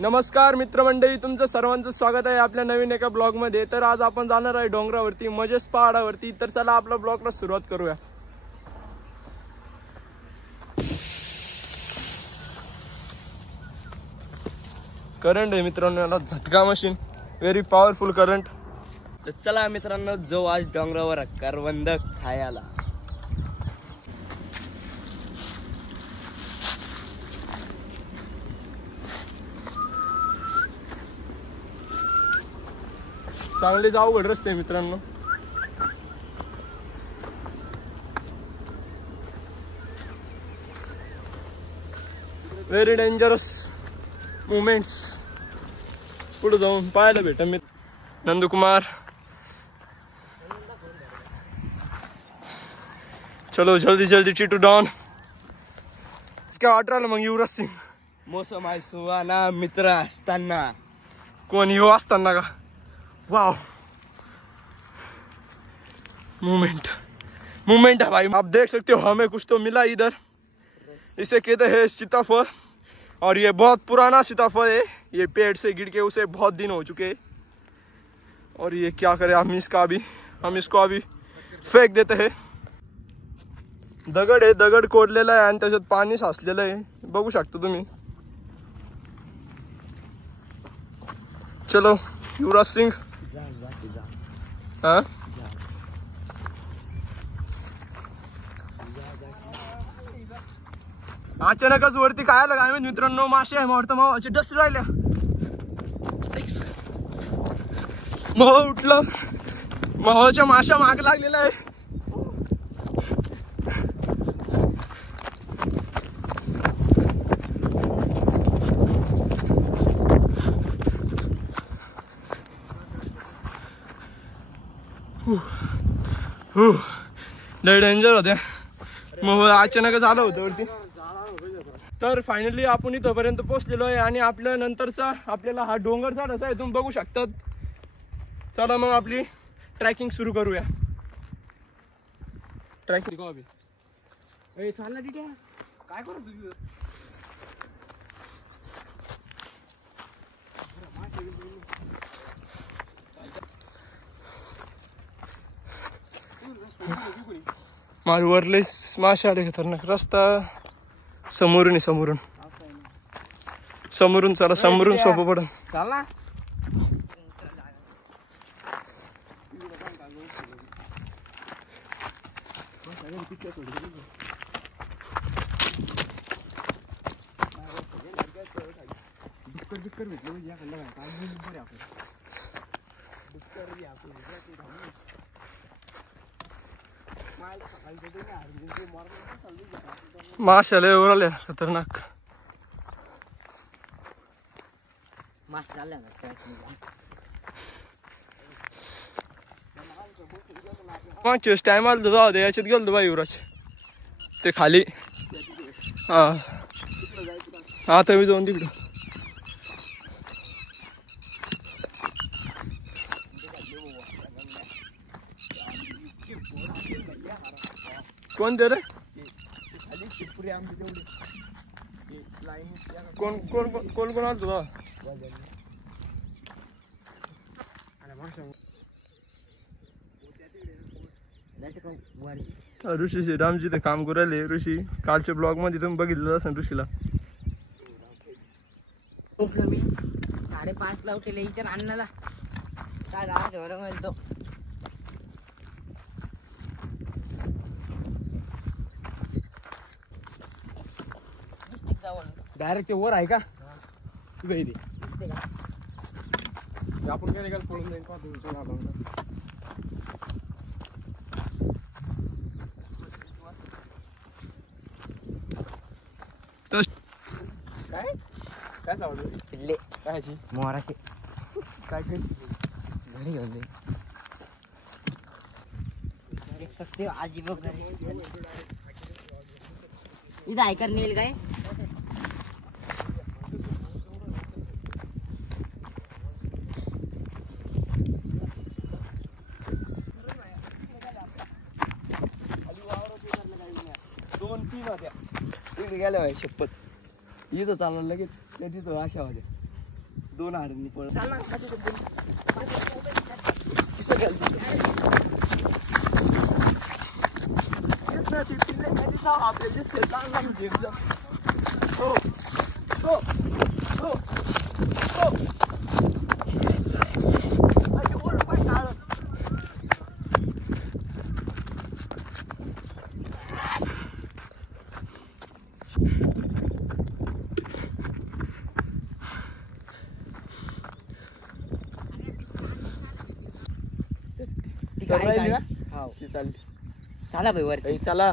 नमस्कार मित्रमंडळी, तुमचं सर्वांचं स्वागत आहे आपल्या नवीन एका ब्लॉग मध्ये। तर आज आपण जाणार आहे डोंगरावरती, मजेस पहाडावरती। तर चला आपल्या ब्लॉगला सुरुवात करूया। करंट आहे मित्रांनो, याला झटका मशीन, व्हेरी पॉवरफुल करंट। तर चला मित्रांनो, जो आज डोंगरावर करवंद खायला। चांगले अवघड रस्ते मित्रांनो। व्हेरी डेंजरस मोमेंट्स पुढे जाऊन पाहायला भेटा। मी नंदकुमार, चलो जल्दी जल्दी टीटू डाउन। क्या वाट राहिलं मग युवराज सिंग? मोसम आहे सुहाना, मित्र असताना। कोण यो असताना का? वाओ, मूवमेंट है भाई। आप देख सकते हो हमें कुछ तो मिला इधर। इसे कहते हैं सीताफल, और ये बहुत पुराना सीताफल है। ये पेड़ से गिर के उसे बहुत दिन हो चुके हैं। और ये क्या करें हम इसको अभी फेक देते हैं। दगड आहे, दगड कोरलेला आहे आणि त्याच्यात पाणी साचलेलं आहे, बघू शकता तुम्ही। चलो युवराज सिंग, हाँ अचानकच वरती काय आलं काय मित्रांनो, मासे आहे मावळतं मावाचे डस्ट राहिल्या। मावा उठलं, मावाच्या माशा माग लागलेला आहे। लय डेंजर होते, मग अचानकच आलं होतं वरती। तर फायनली आपण इथपर्यंत पोहोचलेलो आहे आणि आपल्या नंतरचा आपल्याला हा डोंगर चढायचा आहे, तुम्ही बघू शकतात। चला मग आपली ट्रॅकिंग सुरू करूया। ट्रॅकिंग चालला तिथे काय करू तुझं? मार वरलेस मासे आले खतरनाक। रस्ता समोरून आहे, समोरून चला, समोरून सोपं पडन। चाल ना। मासे आले वर आले खतरनाक। मागच्या वेळेस टाइम आला जाऊ दे, याच्यात गेलो बाई युवराज ते खाली। हा आता मी जाऊन तिकडं। कोण दे रे? कोण कोण कोण कोण आलं तुला? ऋषी रामजी ते काम करू राहिले। ऋषी कालच्या ब्लॉग मध्ये तुम्ही बघितलं असेल ऋषीला। मी 5:30 ला उठले, इचार अन्नाला काय जायचं डायरेक्ट वर आहे का? तुझं इथे दिसते का? आपण काय निघाल पळून जाईल का? काय काय सावड पिल्ले कायची मोराचे काय काय घरी घेऊन जाईल। देख सकते हो आजी बघ घरी इथं ऐकर नेल काय? गेल्या शपथ इथं चाललं लगेच ते तिथं अशा होत्या। 2 हरणी पळ चाल ना चला भाई वरती चला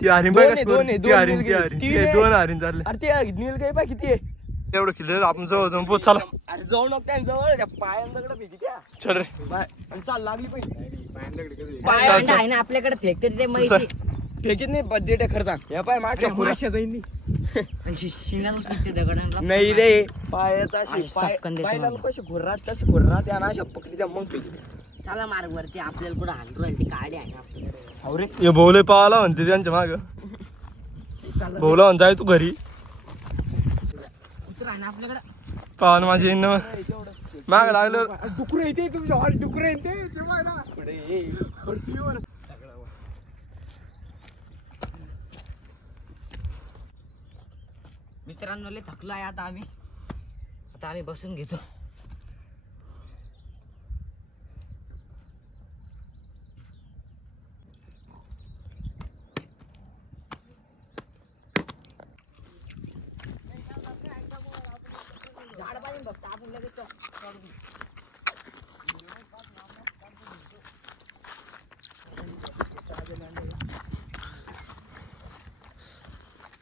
ती हरिण दोन बघ आहे, कशी दोन आहे, ती दोन हरिण नीलगाई. ती हरिण तीन ते आहे. 2 हरिण चालले. अरे ते नील काय पा किती आहे एवढं किल्ले आपण जवळ जाऊन पोच चला अरे जाऊ नको त्यांजवळ त्या पायांदगड भेटी त्या चल रे आणि चाल लागली पाहिजे पाय आहे ना आपल्याकडे फेकते ते माहिती फेकीत नाही बजेट खर्च या पाय मागच्या खुराशा जाईन शिंगाला निघते दगडांना नाही रे पायाचा आणि सपकन देतो पायला मला. कशी घुर्रात तशी घुर्रात त्या अशा पकडी त्या मग फेकी चला मार्ग वरती आपल्याला कुठं हाणू राहील ती काडी आहे ना आपल्याकडे अरे हे भोवले पाहायला म्हणते त्यांच्या माग भोवला म्हण जाय तू घरी कुत्र आहे ना आपल्याकडे पाहन माझे इन माग लागलं डुकर येते तुमच्या हॉल डुकर येते ते पाहिला पुढे ये मित्रांनो लय थकलो आहे आता आम्ही बसून घेतो झाड पाहिजे बघता आपण लगेच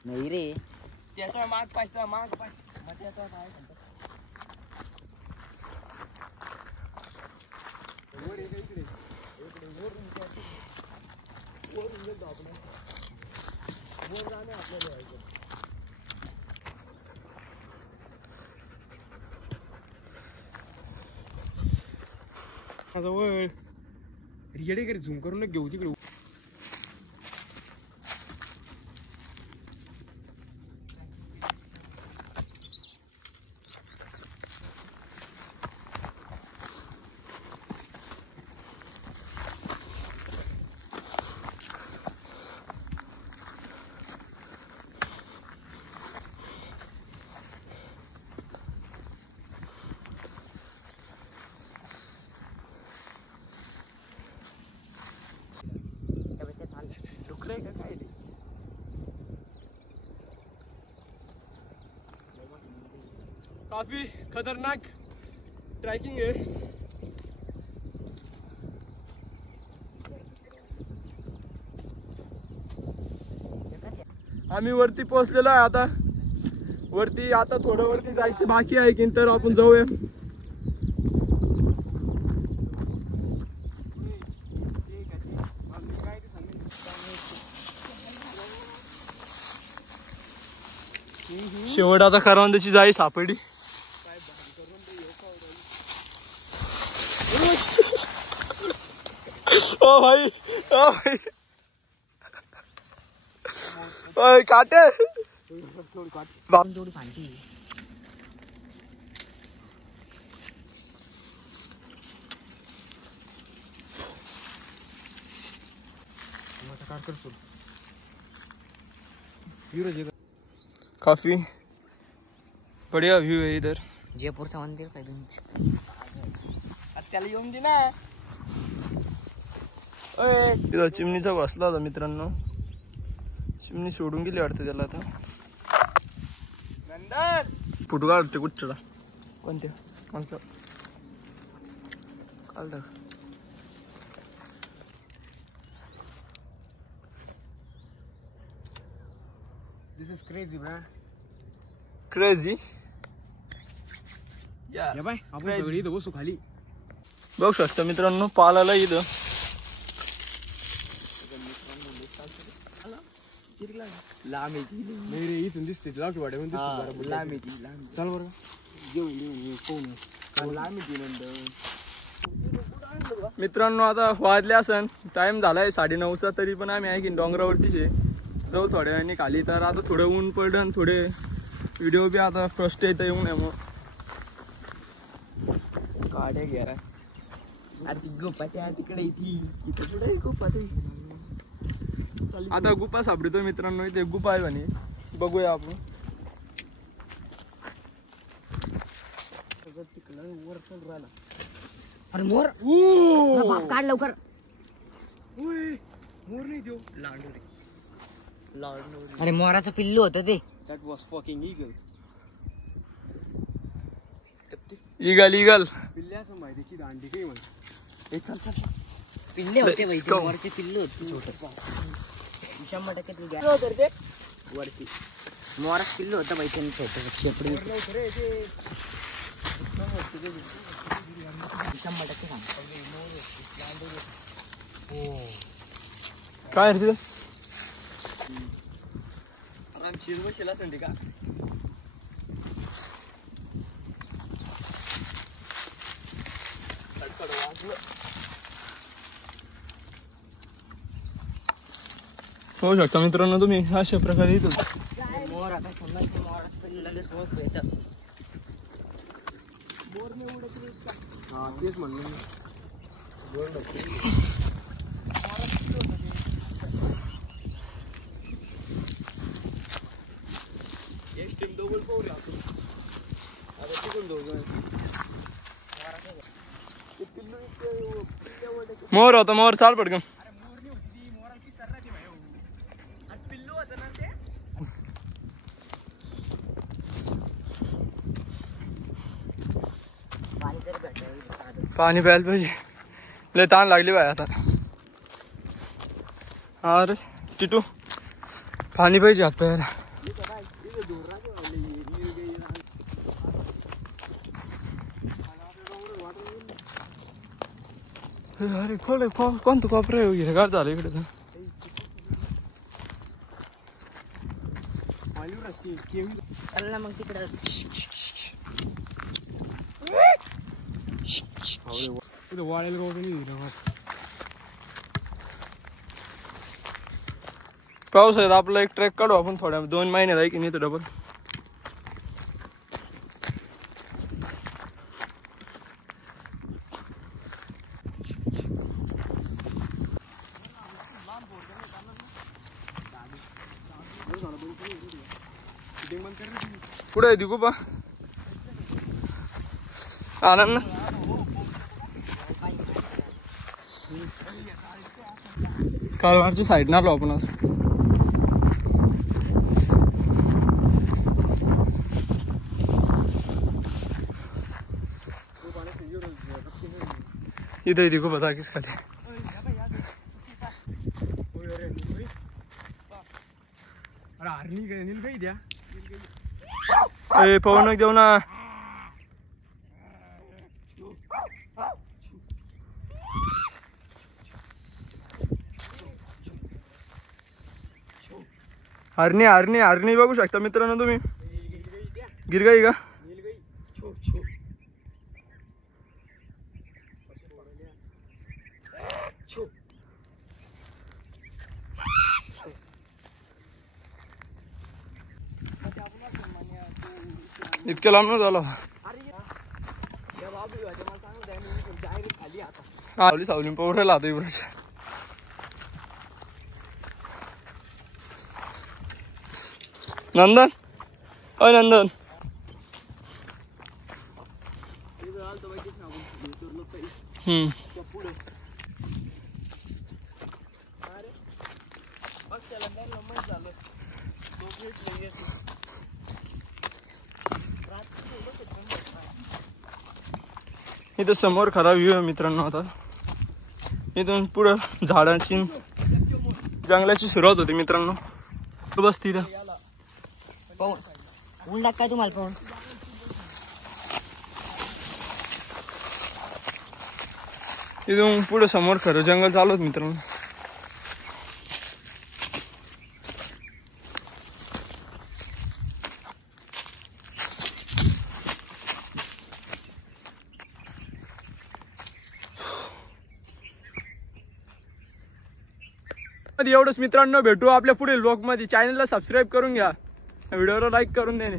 नाही रे त्याचा माग पाहिजे माग पाहिजे मध्याचा काय जवळ रिअडे करे झूम करून घेऊ तिकडे काफी खतरनाक ट्रैकिंग है आम्ही वरती पोहोचलेलो आहे आता थोडं वरती जायचं बाकी आहे की तर आपण जाऊया शेवट आता करवंदाची जाई सापडली ओ भाई ओए काटे थोडी फांटी काफी बढ़िया व्यू है इधर जयपूरचं मंदिर पाहिजे त्याला येऊन दे ना इथं चिमणीचा बसला होता मित्रांनो चिमणी सोडून गेली वाटतं त्याला आता नंदन फोटो काढते कुठचा कोणत्या आमचा काल टाक दिस इज क्रेझी ब्रा क्रेझी या बाय आपण सगळी इथं बसू खाली बघू शकता मित्रांनो पालाला इथं लांब येते नाही रे इथून दिसते लावटी वाड्यावरून दिसते लांब येते चल बरं घेऊन कोण लांब येते नंतर मित्रांनो आता वाजले असन टाइम झालाय 9:30चा तरी पण आम्ही आहे की डोंगरावरतीच आहे जाऊ थोड्या वेळाने खाली तर आता थोडं ऊन पडलं आणि थोडे व्हिडिओ बी आता फर्स्ट येतं येऊन आहे मग काड्या घ्या अरे ती गुफा त्या तिकडे इथे पुढे गुफा ते आता गुफा सापडतोय मित्रांनो, इथे गुफा आहे म्हणे, बघूया आपण. अरे मोर बाप काढ लवकर. मोर नाही देऊ लांडोरे अरे मोराचं पिल्लू होतं ते. That was fucking eagle. Eagle eagle पिल्ल्याचं माहितीची दांडी काही म्हण. चल चल पिल्ले होते Let's बाई, go. मोराचे पिल्लू होते 100% तू घ्या. वरती मोराचं पिल्लू होतं बाई, त्यांनी छोटं शेपडी 100% सांग. काय रे तिथं? आरामशीर बसेल असेल ते का. होऊ शकता मित्रांनो तुम्ही अशा प्रकारे इथं. मोर आता समजा ते मोराचं पिल्लू लगेच पोहोचतो याच्यात. हा तेच म्हणलं मी. एक टीम डबल पाहूया आपण. आता तिकडून दोघं मोर होता, मोर चाल पडकन. पाणी तरी भेटायला साधं. पाणी प्यायला पाहिजे, लय ताण लागली बाय आता. अरे टिटू पाणी पाहिजे हात प्यायला. अरे खोल कोणतं कोपरे हिरगार झालं इकडे तर. चल ना मग तिकडं. वाळेल गाव पाऊस आहे आपला एक ट्रॅक काढू आपण थोड्या 2 महिन्यात आहे की नाही तर डबल. कुठे आहे ती गुफा? आनंद ना काळवारच्या साईडनं आलो आपण आज. इथं येते गुफा जागीच खाली. अरे हरणी काय नील काही द्या. ए पवन देऊ ना. हरणी हरणी हरणी बघू शकता मित्रांनो तुम्ही. गिरगाई का? इतक्या लांब न झालं. सावली सावली पोहरायला आता इकडे. नंदन अय नंदन इथं समोर खरा व्ह्यू आहे मित्रांनो. आता इथून पुढं झाडांची जंगलाची सुरुवात होती मित्रांनो. बस तिथं पाहून ऊन टाक काय तुम्हाला पाहून. इथून पुढं समोर खरं जंगल चालू होत मित्रांनो. एवढंच मित्रांनो, भेटू आपल्या पुढील ब्लॉग मध्ये. चॅनलला सबस्क्राईब करून घ्या, व्हिडिओला लाईक करून देणे.